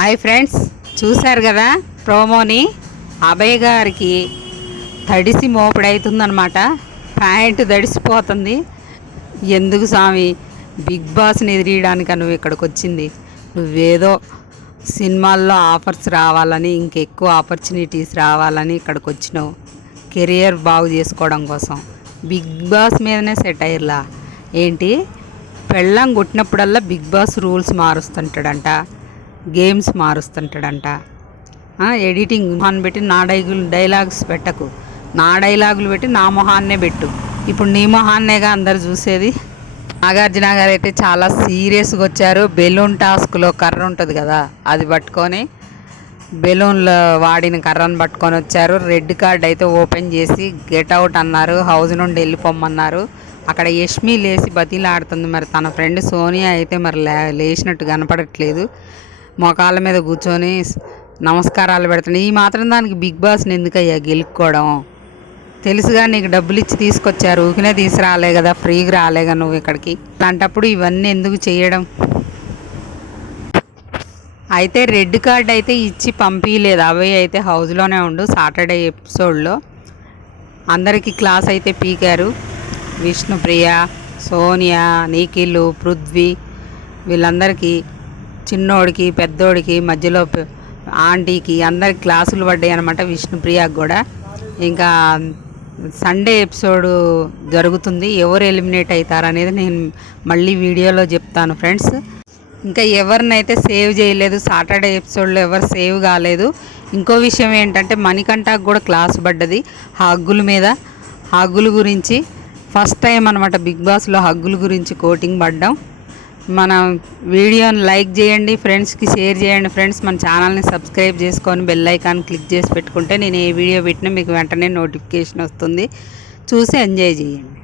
Hi friends, చూశారు కదా ప్రోమోని. అభయ్ గారికి తడిసి మోపుడవుతుందనమాట. ప్యాంటు తడిసిపోతుంది. ఎందుకు స్వామి బిగ్ బాస్ని ఎదిరియడానికి నువ్వు ఇక్కడికి వచ్చింది? నువ్వేదో సినిమాల్లో ఆఫర్స్ రావాలని, ఇంకెక్కువ ఆపర్చునిటీస్ రావాలని ఇక్కడికి వచ్చినావు. కెరియర్ బాగు చేసుకోవడం కోసం బిగ్ బాస్ మీదనే సెట్ అయ్యర్లా ఏంటి? పెళ్ళం కొట్టినప్పుడల్లా బిగ్ బాస్ రూల్స్ మారుస్తుంటాడంట, గేమ్స్ మారుస్తుంటాడంట. ఎడిటింగ్ మొహాన్ని పెట్టి నా డైలాగ్స్ పెట్టకు, నా డైలాగులు పెట్టి నా మొహాన్నే పెట్టు. ఇప్పుడు నీ మొహాన్నేగా అందరు చూసేది. నాగార్జున గారు అయితే చాలా సీరియస్గా వచ్చారు. బెలూన్ టాస్క్లో కర్ర ఉంటుంది కదా, అది పట్టుకొని బెలూన్లో వాడిన కర్రను పట్టుకొని వచ్చారు. రెడ్ కార్డ్ అయితే ఓపెన్ చేసి గెట్ అవుట్ అన్నారు, హౌస్ నుండి వెళ్ళిపోమన్నారు. అక్కడ యష్మి లేచి బతిలాడుతుంది. మరి తన ఫ్రెండ్ సోనియా అయితే మరి లేచినట్టు కనపడట్లేదు. మొకాళ్ళ మీద కూర్చొని నమస్కారాలు పెడుతున్నాయి. ఈ మాత్రం దానికి బిగ్ బాస్ని ఎందుకయ్యా గెలుక్కోవడం? తెలుసుగా నీకు డబ్బులు ఇచ్చి తీసుకొచ్చారు, ఊకినే తీసుకురాలే కదా, ఫ్రీగా రాలేగా నువ్వు ఇక్కడికి. అలాంటప్పుడు ఇవన్నీ ఎందుకు చేయడం? అయితే రెడ్ కార్డ్ అయితే ఇచ్చి పంపించలేదు. అవి అయితే హౌస్లోనే ఉండు. సాటర్డే ఎపిసోడ్లో అందరికీ క్లాస్ అయితే పీకారు. విష్ణుప్రియ, సోనియా, నిఖిల్, పృథ్వీ వీళ్ళందరికీ, చిన్నోడికి పెద్దోడికి మధ్యలో ఆంటీకి అందరికి క్లాసులు పడ్డాయి అనమాట. విష్ణుప్రియకు కూడా. ఇంకా సండే ఎపిసోడ్ జరుగుతుంది. ఎవరు ఎలిమినేట్ అవుతారు అనేది నేను మళ్ళీ వీడియోలో చెప్తాను ఫ్రెండ్స్. ఇంకా ఎవరినైతే సేవ్ చేయలేదు, సాటర్డే ఎపిసోడ్లో ఎవరు సేవ్ కాలేదు. ఇంకో విషయం ఏంటంటే మణికంఠకు కూడా క్లాస్ పడ్డది హగ్గుల మీద. హగ్గుల గురించి ఫస్ట్ టైం అనమాట బిగ్ బాస్లో హగ్గుల గురించి కోటింగ్ పడ్డాం. మన వీడియోని లైక్ చేయండి, ఫ్రెండ్స్కి షేర్ చేయండి. ఫ్రెండ్స్, మన ఛానల్ని సబ్స్క్రైబ్ చేసుకొని బెల్ ఐకాన్ క్లిక్ చేసి పెట్టుకుంటే నేను ఏ వీడియో పెట్టినా మీకు వెంటనే నోటిఫికేషన్ వస్తుంది. చూసి ఎంజాయ్ చేయండి.